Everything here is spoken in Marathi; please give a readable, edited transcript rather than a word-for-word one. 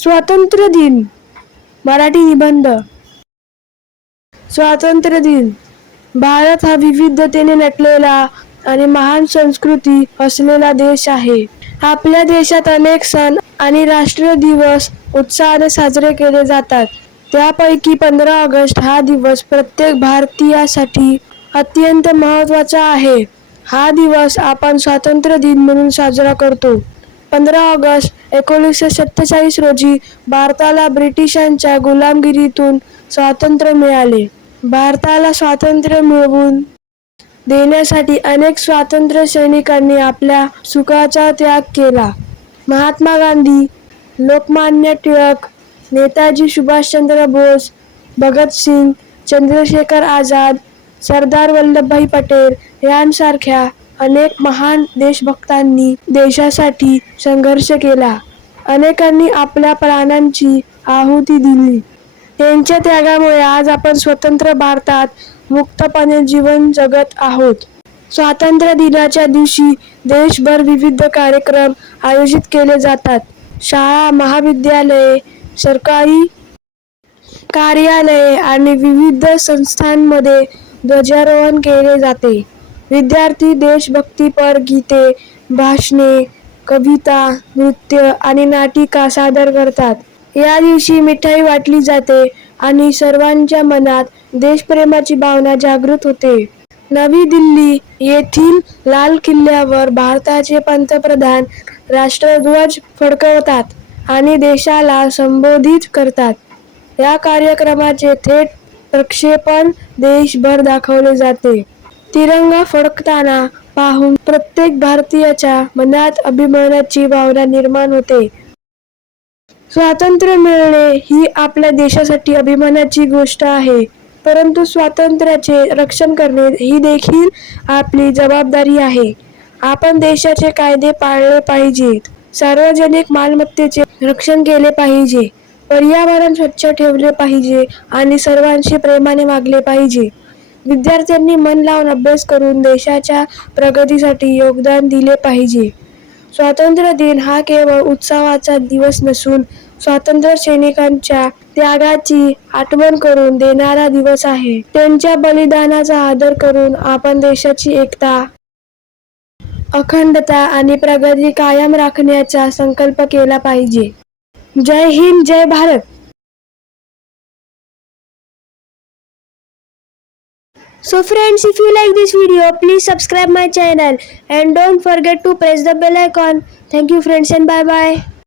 स्वातंत्र्य दिन. मराठी निबंध. स्वातंत्र्य दिन. भारत हा विविधतेने नटलेला आणि महान संस्कृती असलेला देश आहे. आपल्या देशात अनेक सण आणि राष्ट्रीय दिवस उत्साहाने साजरे केले जातात. त्यापैकी 15 ऑगस्ट हा दिवस प्रत्येक भारतीयासाठी अत्यंत महत्त्वाचा आहे. हा दिवस आपण स्वातंत्र्य दिन म्हणून साजरा करतो. 15 ऑगस्ट 1947 रोजी भारताला ब्रिटिशांच्या गुलामगिरीतून स्वातंत्र्य मिळाले. भारताला स्वातंत्र्य मिळवून देण्यासाठी अनेक स्वातंत्र्य सैनिकांनी आपल्या सुखाचा त्याग केला. महात्मा गांधी, लोकमान्य टिळक, नेताजी सुभाषचंद्र बोस, भगतसिंग, चंद्रशेखर आझाद, सरदार वल्लभभाई पटेल यांसारख्या अनेक महान देशभक्तांनी देशासाठी संघर्ष केला. अनेकांनी आपल्या प्राणांची आहुती दिली. त्यांच्या त्यागामुळे आज आपण स्वतंत्र भारतात मुक्तपणे जीवन जगत आहोत. स्वातंत्र्य दिनाच्या दिवशी देशभर विविध कार्यक्रम आयोजित केले जातात. शाळा, महाविद्यालये, सरकारी कार्यालये आणि विविध संस्थांमध्ये ध्वजारोहण केले जाते. विद्यार्थी देशभक्तीपर गीते, भाषणे, कविता, नृत्य आणि नाटिका सादर करतात. या दिवशी मिठाई वाटली जाते आणि सर्वांच्या मनात देशप्रेमाची भावना जागृत होते. नवी दिल्ली येथील लाल किल्ल्यावर भारताचे पंतप्रधान राष्ट्रध्वज फडकवतात आणि देशाला संबोधित करतात. या कार्यक्रमाचे थेट प्रक्षेपण देशभर दाखवले जाते. तिरंगा फडकताना पाहून प्रत्येक भारतीयाच्या मनात अभिमानाची भावना निर्माण होते. स्वातंत्र्य मिळणे ही आपल्या देशासाठी अभिमानाची गोष्ट आहे, परंतु स्वातंत्र्याचे रक्षण करणे ही देखील आपली जबाबदारी आहे. आपण देशाचे कायदे पाळले पाहिजेत, सार्वजनिक मालमत्तेचे रक्षण केले पाहिजे, पर्यावरण स्वच्छ ठेवले पाहिजे आणि सर्वांशी प्रेमाने वागले पाहिजे. विद्यार्थ्यांनी मन लावून अभ्यास करून देशाच्या प्रगतीसाठी योगदान दिले पाहिजे. स्वातंत्र्य दिन हा केवळ उत्सवाचा दिवस नसून स्वातंत्र्य सैनिकांच्या त्यागाची आठवण करून देणारा दिवस आहे. त्यांच्या बलिदानाचा आदर करून आपण देशाची एकता, अखंडता आणि प्रगती कायम राखण्याचा संकल्प केला पाहिजे. जय हिंद, जय Bharat. So friends, if you like this video, please subscribe my channel and don't forget to press the bell icon. Thank you friends and bye bye.